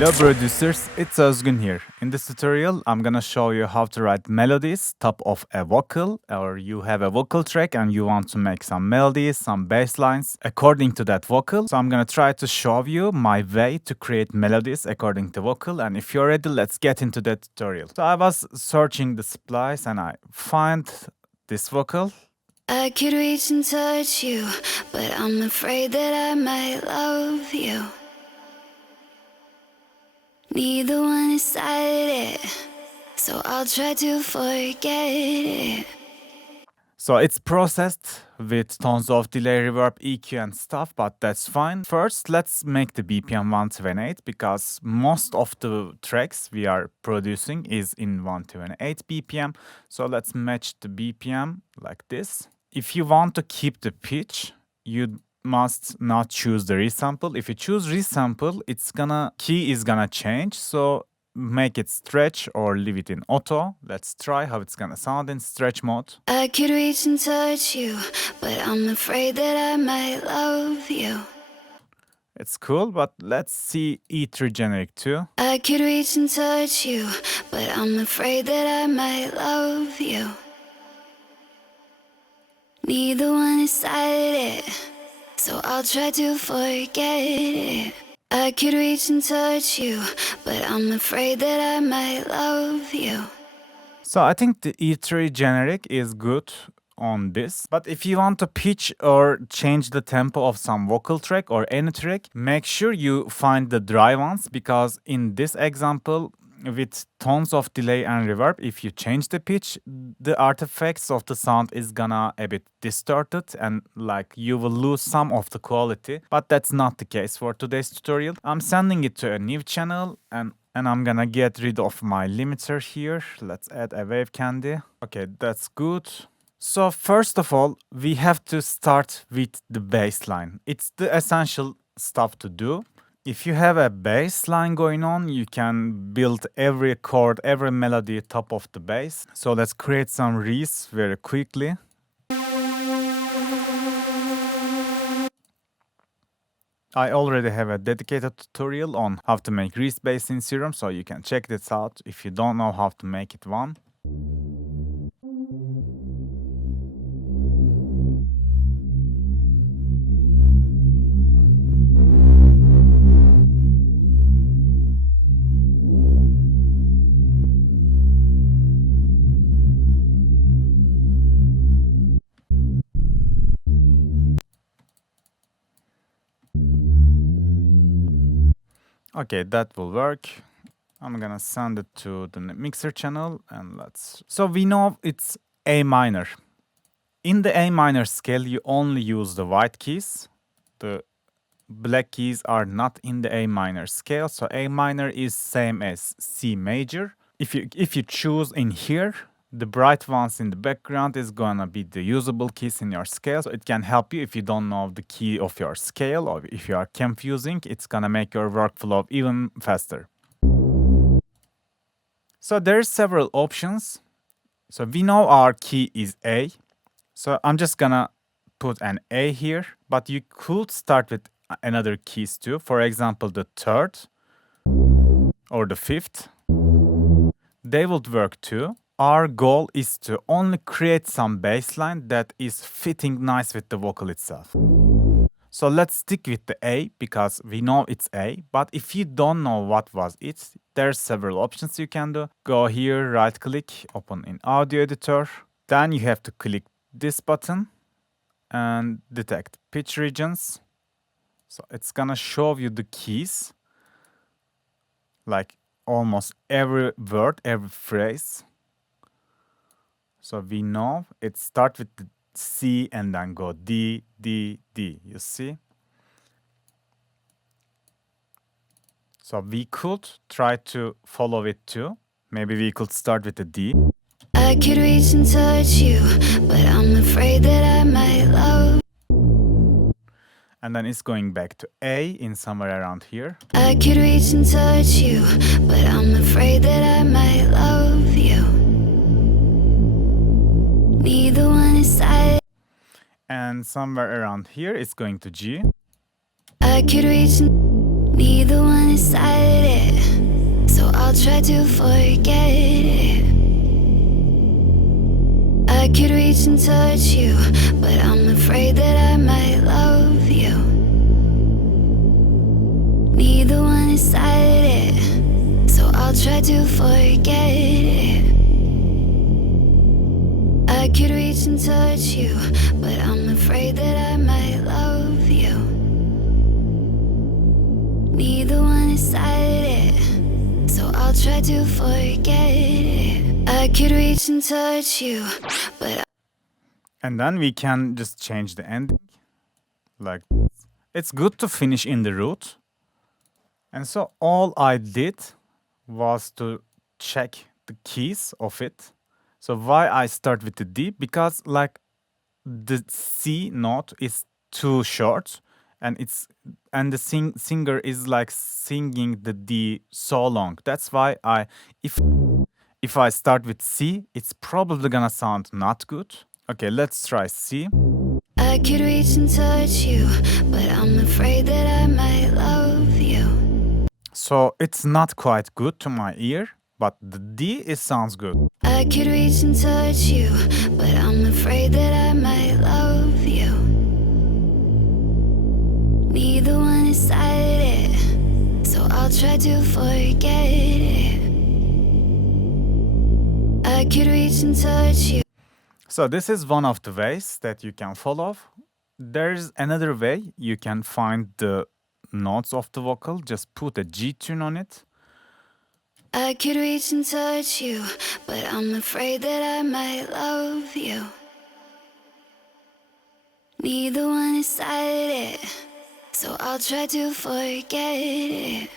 Hello producers, it's Özgün here. In this tutorial, I'm gonna show you how to write melodies top of a vocal, or you have a vocal track and you want to make some melodies, some bass lines according to that vocal. So I'm gonna try to show you my way to create melodies according to vocal, and if you're ready, let's get into the tutorial. So I was searching the splice and I find this vocal. I could reach and touch you, but I'm afraid that I might love you. Neither one decided it, so I'll try to forget it. So it's processed with tons of delay, reverb, EQ and stuff, but that's fine. First, let's make the BPM 128 because most of the tracks we are producing is in 128 BPM. So let's match the BPM like this. If you want to keep the pitch, you must not choose the resample. If you choose resample, key is gonna change. So make it stretch or leave it in auto. Let's try how it's gonna sound in stretch mode. I could reach and touch you, but I'm afraid that I might love you. It's cool, but let's see E3 generic too. I could reach and touch you, but I'm afraid that I might love you. Neither one decided it, so I'll try to forget it. I could reach and touch you, but I'm afraid that I might love you. So I think the E3 generic is good on this. But if you want to pitch or change the tempo of some vocal track or any track, make sure you find the dry ones, because in this example, with tons of delay and reverb, if you change the pitch, the artifacts of the sound is gonna a bit distorted and like you will lose some of the quality. But that's not the case for today's tutorial. I'm sending it to a new channel and I'm gonna get rid of my limiter here. Let's add a wave candy. Okay, that's good. So first of all, we have to start with the bass line. It's the essential stuff to do. If you have a bass line going on, you can build every chord, every melody top of the bass. So let's create some reeds very quickly. I already have a dedicated tutorial on how to make reeds bass in Serum, so you can check this out if you don't know how to make it one. Okay, that will work. I'm gonna send it to the mixer channel and let's... So we know it's A minor. In the A minor scale, you only use the white keys. The black keys are not in the A minor scale, so A minor is same as C major. If you choose in here, the bright ones in the background is gonna be the usable keys in your scale. So it can help you if you don't know the key of your scale, or if you are confusing, it's gonna make your workflow even faster. So there's several options. So we know our key is A. So I'm just gonna put an A here, but you could start with another keys too. For example, the third or the fifth. They would work too. Our goal is to only create some bass line that is fitting nice with the vocal itself. So let's stick with the A because we know it's A. But if you don't know what was it, there's several options you can do. Go here, right click, open in audio editor. Then you have to click this button and detect pitch regions. So it's gonna show you the keys, like almost every word, every phrase. So we know it starts with the C and then go D, D, D, you see? So we could try to follow it too. Maybe we could start with the D. I could reach and touch you, but I'm afraid that I might love. And then it's going back to A in somewhere around here. I could reach and touch you, but I'm afraid that I might love you. Neither one decided. And somewhere around here it's going to G. I could reach. Neither one decided it, so I'll try to forget it. I could reach and touch you, but I'm afraid that I might love you. Neither one decided it, so I'll try to forget it. I could reach and touch you, but I'm afraid that I might love you. Neither one decided it, so I'll try to forget it. I could reach and touch you, but And then we can just change the ending. Like, it's good to finish in the root. And so all I did was to check the keys of it. So why I start with the D? Because like the C note is too short, and the singer is like singing the D so long. That's why if I start with C, it's probably gonna sound not good. Okay, let's try C. I could reach and touch you, but I'm afraid that I might love you. So it's not quite good to my ear, but the D sounds good. I could reach and touch you, but I'm afraid that I might love you. Neither one decided it, so I'll try to forget it. I could reach and touch you. So this is one of the ways that you can follow. There's another way you can find the notes of the vocal. Just put a G tune on it. I could reach and touch you, but I'm afraid that I might love you. Neither one decided it, so I'll try to forget it.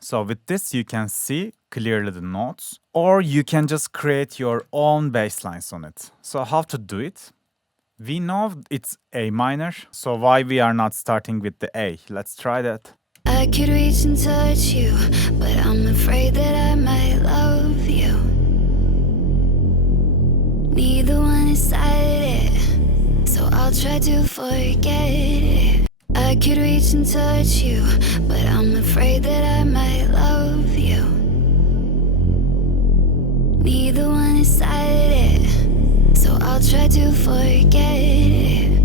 So with this you can see clearly the notes, or you can just create your own bass lines on it. So how to do it? We know it's A minor, so why we are not starting with the A? Let's try that. I could reach and touch you, but I'm afraid that I might love you. Neither one decided it, so I'll try to forget it. I could reach and touch you, but I'm afraid that I might love you. Neither one decided it, so I'll try to forget it.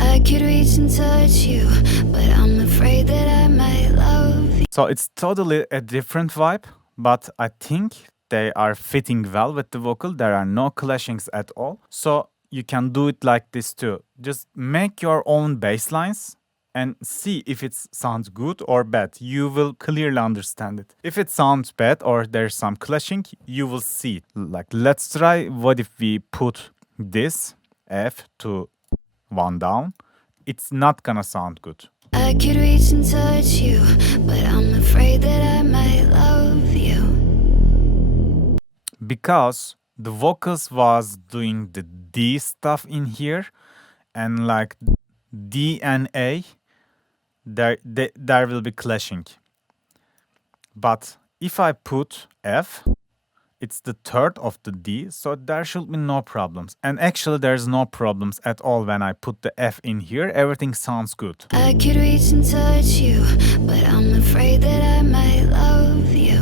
I could reach and touch you, but I'm afraid that I might love you. So it's totally a different vibe, but I think they are fitting well with the vocal. There are no clashings at all. So you can do it like this too. Just make your own bass lines and see if it sounds good or bad. You will clearly understand it. If it sounds bad or there's some clashing, you will see it. Like, let's try what if we put this F to one down. It's not gonna sound good. I could reach and touch you, but I'm afraid that I might love you. Because the vocals was doing the D stuff in here, and like D and A, there will be clashing. But if I put F, it's the third of the D, so there should be no problems. And actually there's no problems at all when I put the F in here. Everything sounds good. I could reach and touch you, but I'm afraid that I might love you.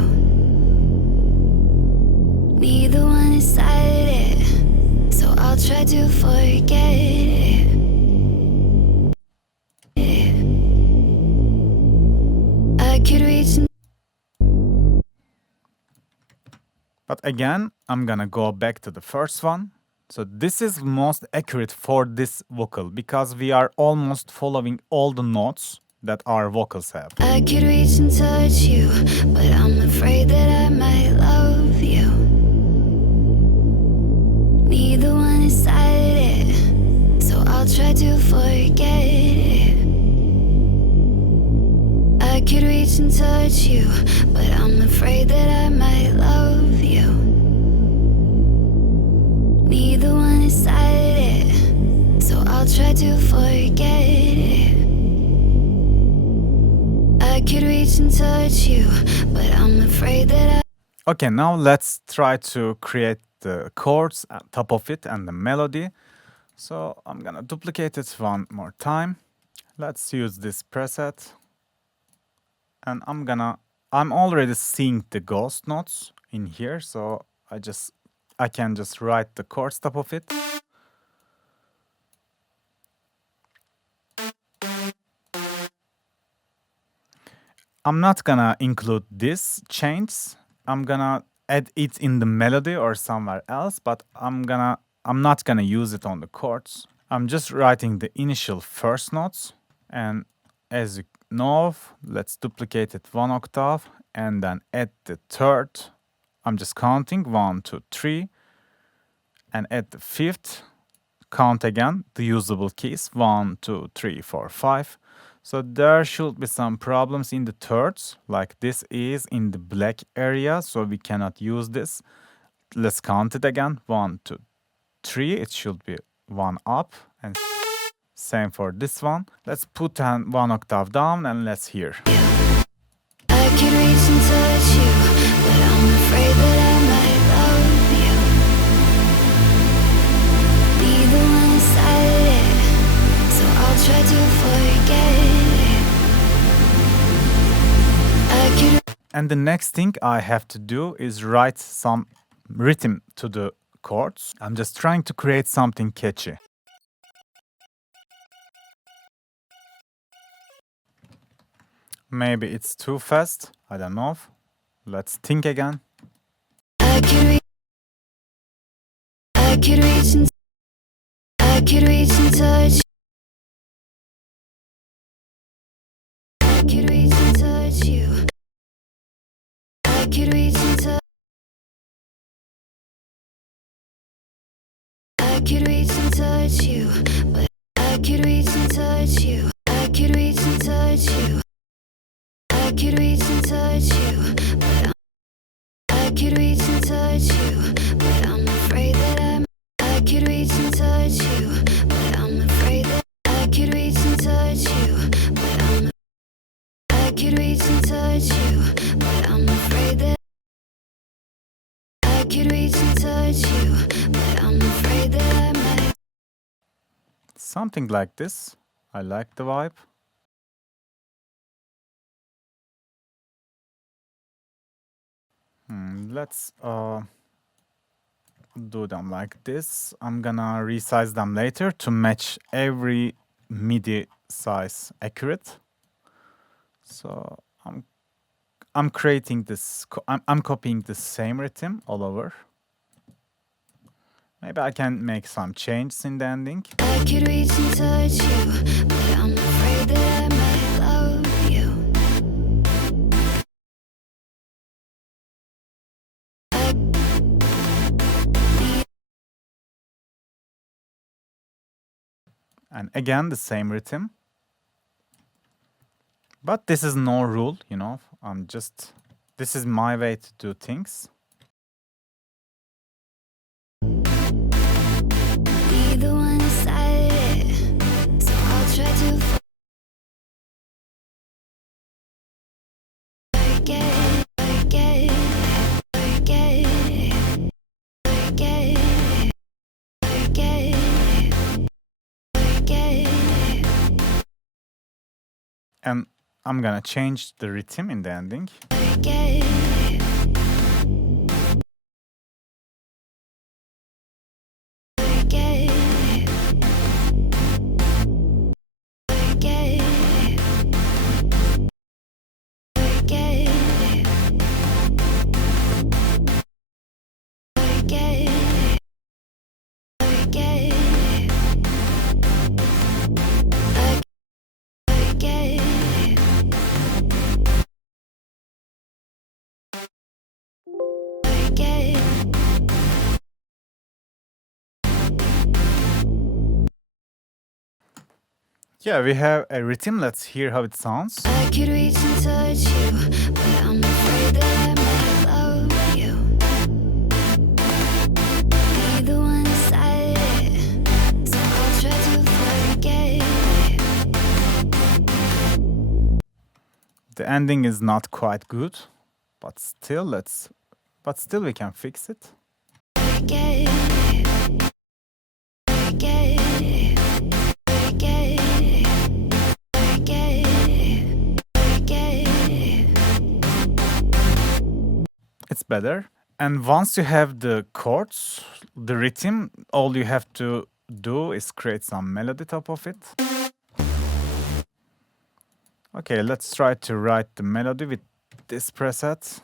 Neither one decided it, so I'll try to forget it. I could reach and But again, I'm gonna go back to the first one. So this is most accurate for this vocal because we are almost following all the notes that our vocals have. I could reach and touch you, but I'm afraid that I might love you. Neither one decided it, so I'll try to forget it. I could reach and touch you, but I'm afraid that I might love you. Neither one decided it, so I'll try to forget it. I could reach and touch you, but I'm afraid that I... Okay, now let's try to create the chords at top of it and the melody. So I'm gonna duplicate it one more time. Let's use this preset. And I'm already seeing the ghost notes in here, so I can just write the chords top of it. I'm not gonna include these chains. I'm gonna add it in the melody or somewhere else, but I'm not gonna use it on the chords. I'm just writing the initial first notes, and as you know, let's duplicate it one octave and then add the third. I'm just counting 1, 2, 3, and at the fifth, count again the usable keys 1, 2, 3, 4, 5. So there should be some problems in the thirds, like this is in the black area, so we cannot use this. Let's count it again 1, 2, 3. It should be one up, and same for this one. Let's put one octave down and let's hear. I could reach and touch you, but I'm afraid that I might love you. Be the one inside it, so I'll try to forget it. I could. And the next thing I have to do is write some rhythm to the chords. I'm just trying to create something catchy. Maybe it's too fast. I don't know. Let's think again. I could reach and I could reach and touch. I could reach and touch you. I could reach and touch. I could reach and touch you, but I could reach and touch you. I could reach and touch you. I could reach and touch you, but I could reach and touch you, but I'm afraid that I could reach and touch you, but I'm afraid that I could reach and touch you, but I could reach and touch you, but I'm afraid that I could reach and touch you, but I'm afraid that I might. Something like this. I like the vibe. Let's do them like this. I'm gonna resize them later to match every MIDI size accurate. So I'm creating this. I'm copying the same rhythm all over. Maybe I can make some changes in the ending. I could reach and touch you, but I'm afraid that I might love you. And again, the same rhythm. But this is no rule, you know. This is my way to do things. Be the one inside it, so I'll try to forget it, forget it, forget it, forget it, forget it, forget it. And I'm gonna change the rhythm in the ending. Forget it. Forget it. Forget it. Forget it. Forget it. Forget it. Forget it. Forget it. Yeah, we have a rhythm. Let's hear how it sounds. I could reach and touch you, but I'm afraid that I might love you. Be the one inside it, so I'll try to forget it. The ending is not quite good, but still we can fix it. Forget it. Forget it. better. And once you have the chords, the rhythm, all you have to do is create some melody top of it. Okay, let's try to write the melody with this preset.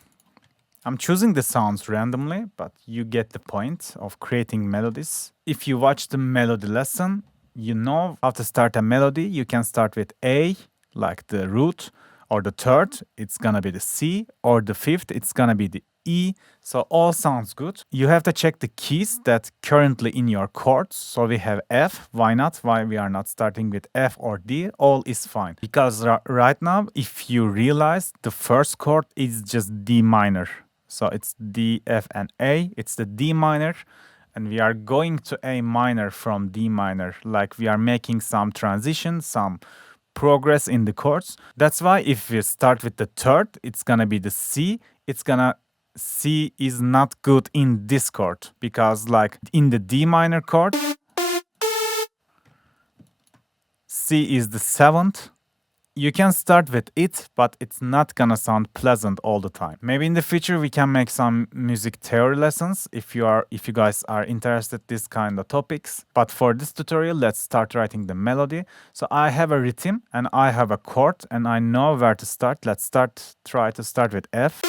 I'm choosing the sounds randomly, but you get the point of creating melodies. If you watch the melody lesson, you know how to start a melody. You can start with A, like the root, or the third, it's gonna be the C, or the fifth, it's gonna be the E. So all sounds good. You have to check the keys that currently in your chords. So we have F. Why not? Why we are not starting with F or D? All is fine. Because right now, if you realize the first chord is just D minor. So it's D, F, and A. It's the D minor. And we are going to A minor from D minor. Like we are making some transition, some progress in the chords. That's why if we start with the third, it's gonna be the C. C is not good in this chord because like in the D minor chord, C is the seventh. You can start with it, but it's not gonna sound pleasant all the time. Maybe in the future we can make some music theory lessons if you guys are interested in this kind of topics. But for this tutorial, let's start writing the melody. So I have a rhythm and I have a chord and I know where to start. Let's try to start with F.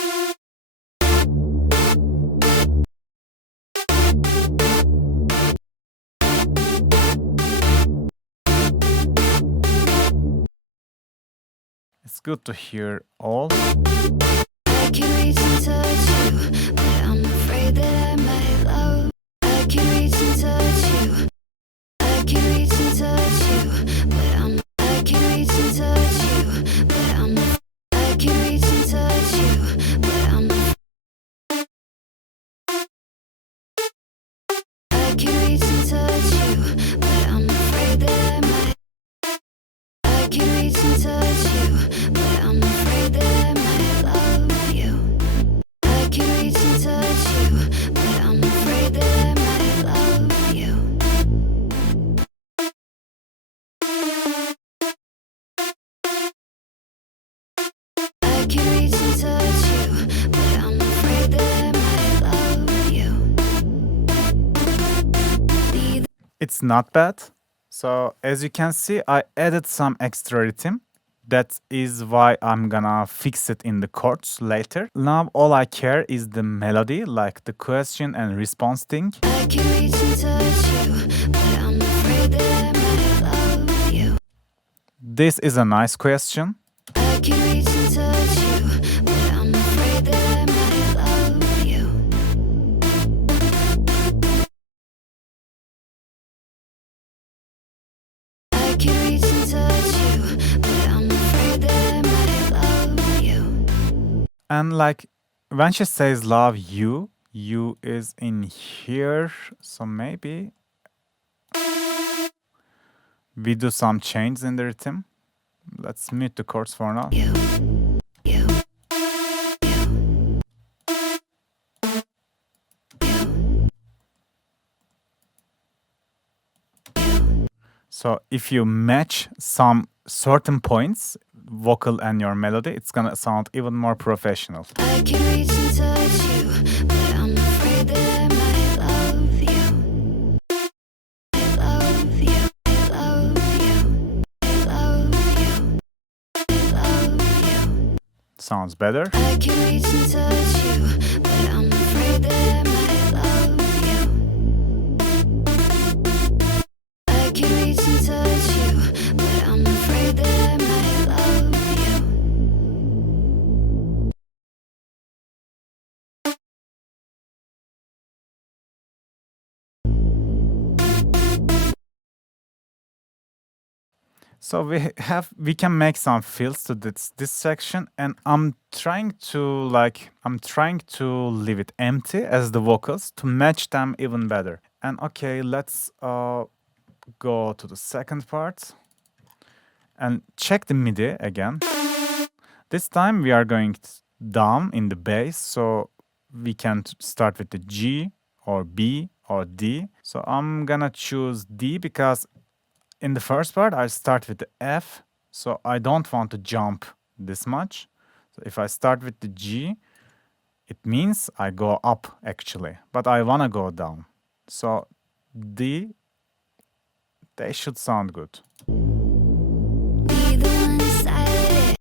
It's good to hear all. I can reach and touch you, but I'm afraid that I might love. I can reach and touch you. I can reach and touch you, but I can reach and touch you, but I can reach and touch you, but I can reach and touch you, but I'm afraid that I might. I can reach and touch you, but I'm afraid that I might love you. I can reach and touch you, but I'm afraid that I might love you. I can reach and touch you, but I'm afraid that I might love you. It's not bad. So as you can see, I added some extra rhythm. That is why I'm gonna fix it in the chords later. Now all I care is the melody, like the question and response thing. I can reach and touch you, but I'm afraid that I might love you. This is a nice question. I can reach and touch you, but I'm afraid that I might love you. I can reach and touch you, but I'm afraid that I might love you. And like when she says love you, you is in here. So maybe we do some changes in the rhythm. Let's mute the chords for now. You. So if you match some certain points, vocal and your melody, it's gonna sound even more professional. I can reach and touch you, but I'm afraid that I might love you. I love you. I love you. I love you. I love you. Sounds better. I can reach and touch you, but I'm afraid that I might love you. I can reach and touch you, but I'm afraid that I might love you. So we can make some fills to this section, and I'm trying to leave it empty as the vocals to match them even better. And okay, let's go to the second part and check the MIDI again. This time we are going down in the bass, so we can start with the G or B or D. So I'm gonna choose D because in the first part, I start with the F, so I don't want to jump this much. So if I start with the G, It means I go up actually, but I wanna go down. So D, they should sound good. Be the one inside it.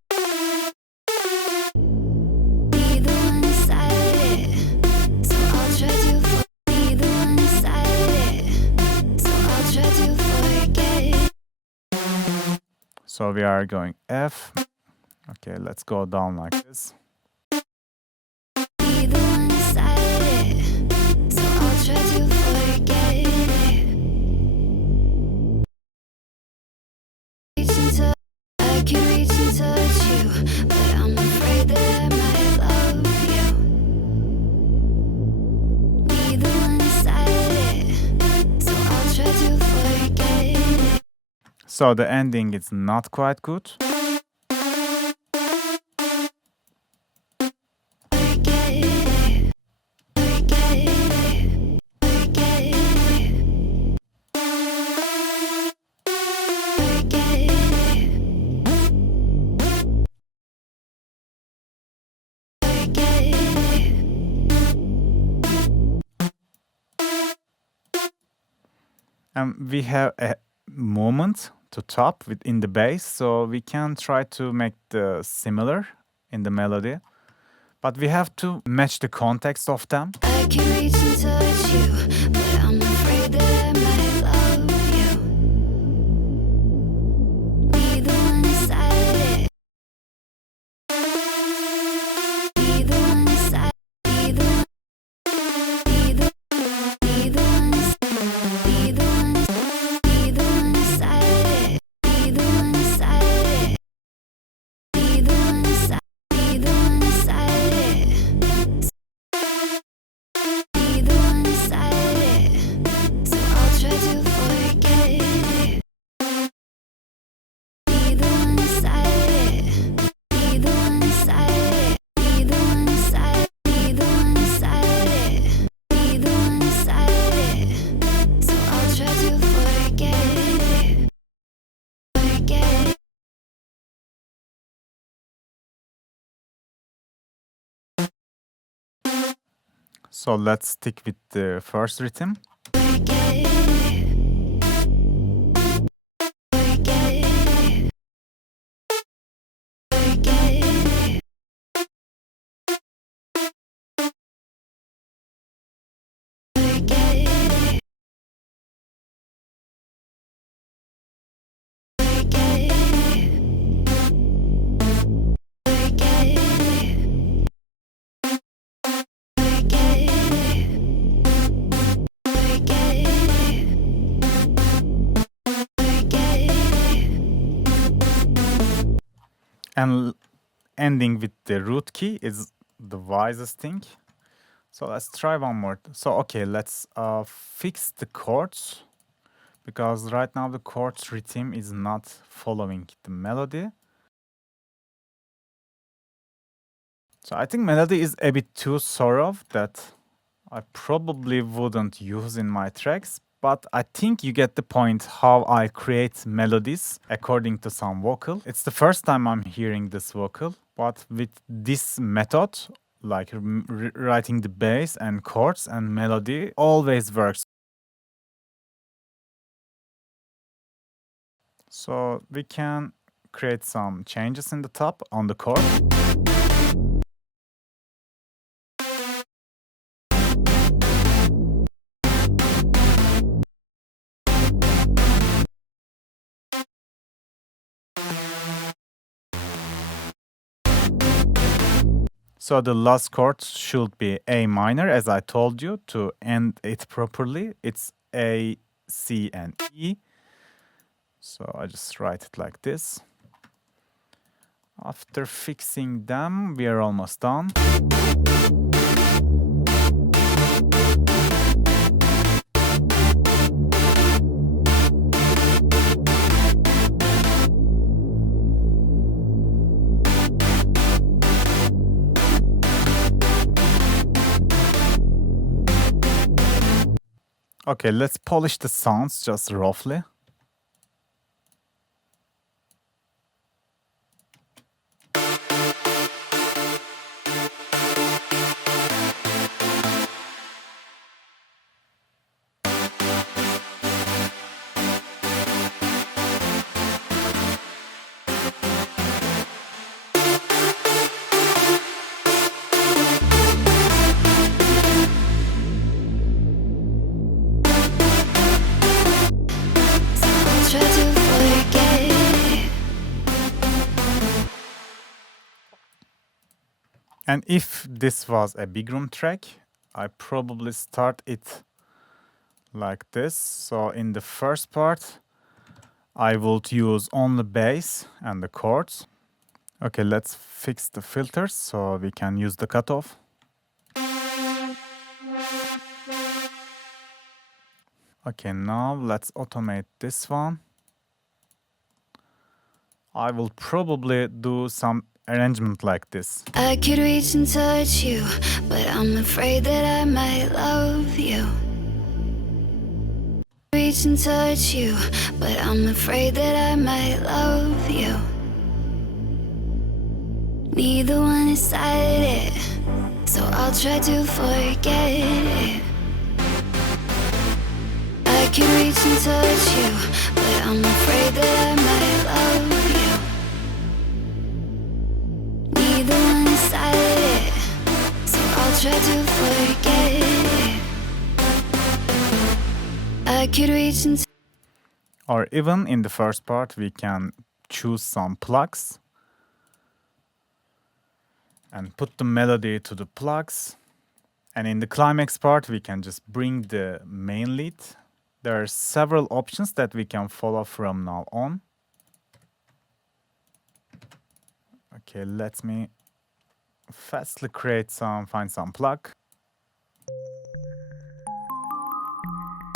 Be the one inside it. So I'll try to be the one inside it. So I'll try to forget it. So we are going F. Okay, let's go down like this. Be the one inside it. So I'll try to forget it. Reach into, I can reach and touch you, but I'm afraid that I might love you. Be the one inside it. So I'll try to forget it. So the ending is not quite good. And we have a moment to top within the bass, so we can try to make the similar in the melody. But we have to match the context of them. I can reach and touch you, but I'm afraid that I might love you. Be the one inside it. Be the one inside. Be the one. Be the. Be the one. Be the one. Be the one inside it. Be the one inside it. Be the one inside. Be the one inside it. Be the one inside it. So I'll try to forget it. Be the one inside it. Be the one inside it. Be the one inside. Be the one inside it. Be the one inside it. So I'll try to forget it. Forget it. So let's stick with the first rhythm. Forget it. Forget it. Forget it. Forget it. Forget it. Forget it. Forget it. Forget it. Forget it. And ending with the root key is the wisest thing. So let's try one more. So okay, let's fix the chords, because right now the chords rhythm is not following the melody. So I think melody is a bit too sort of that I probably wouldn't use in my tracks, but I think you get the point how I create melodies according to some vocal. It's the first time I'm hearing this vocal, but with this method, like writing the bass and chords and melody always works. So we can create some changes in the top on the chord. So the last chord should be A minor, as I told you, to end it properly. It's A, C, and E. So I just write it like this. After fixing them, we are almost done. Okay, let's polish the sounds just roughly. And if this was a big room track, I probably start it like this. So in the first part, I would use only bass and the chords. Okay, let's fix the filters so we can use the cutoff. Okay, now let's automate this one. I will probably do some arrangement like this. I could reach and touch you, but I'm afraid that I might love you. Reach and touch you, but I'm afraid that I might love you. Neither one decided it, so I'll try to forget it. I could reach and touch you, but I'm afraid that I might love you. Neither one decided it, so I'll try to forget it. I could reach and Or even in the first part, we can choose some plugs and put the melody to the plugs. And in the climax part, we can just bring the main lead. There are several options that we can follow from now on. Okay, let me fastly find some plug.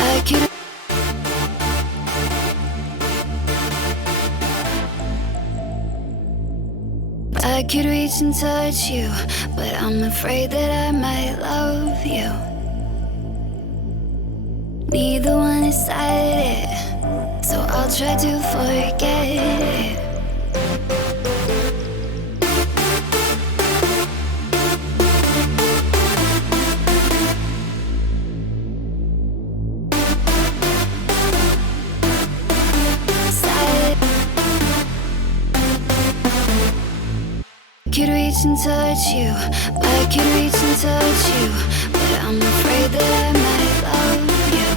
I could I could reach and touch you, but I'm afraid that I might love you. Neither one decided it, so I'll try to forget it. I could reach and touch you, I could reach and touch you, but I'm afraid that I might love you.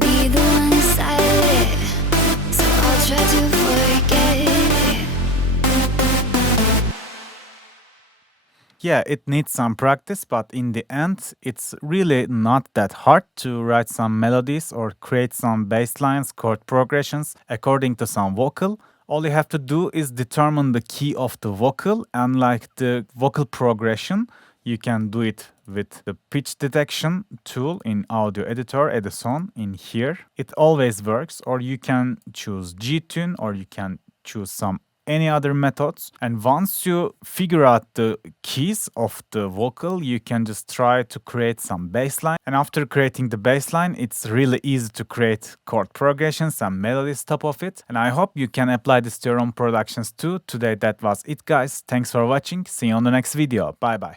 Neither one decided it, so I'll try to forget it. Yeah, it needs some practice, but in the end, it's really not that hard to write some melodies or create some bass lines, chord progressions according to some vocal. All you have to do is determine the key of the vocal, and like the vocal progression, you can do it with the pitch detection tool in audio editor, Edison in here. It always works, or you can choose G-tune, or you can choose some any other methods. And once you figure out the keys of the vocal, you can just try to create some bassline. And after creating the bassline, it's really easy to create chord progressions and melodies top of it. And I hope you can apply this to your own productions too. Today that was it, guys. Thanks for watching. See you on the next video. Bye bye.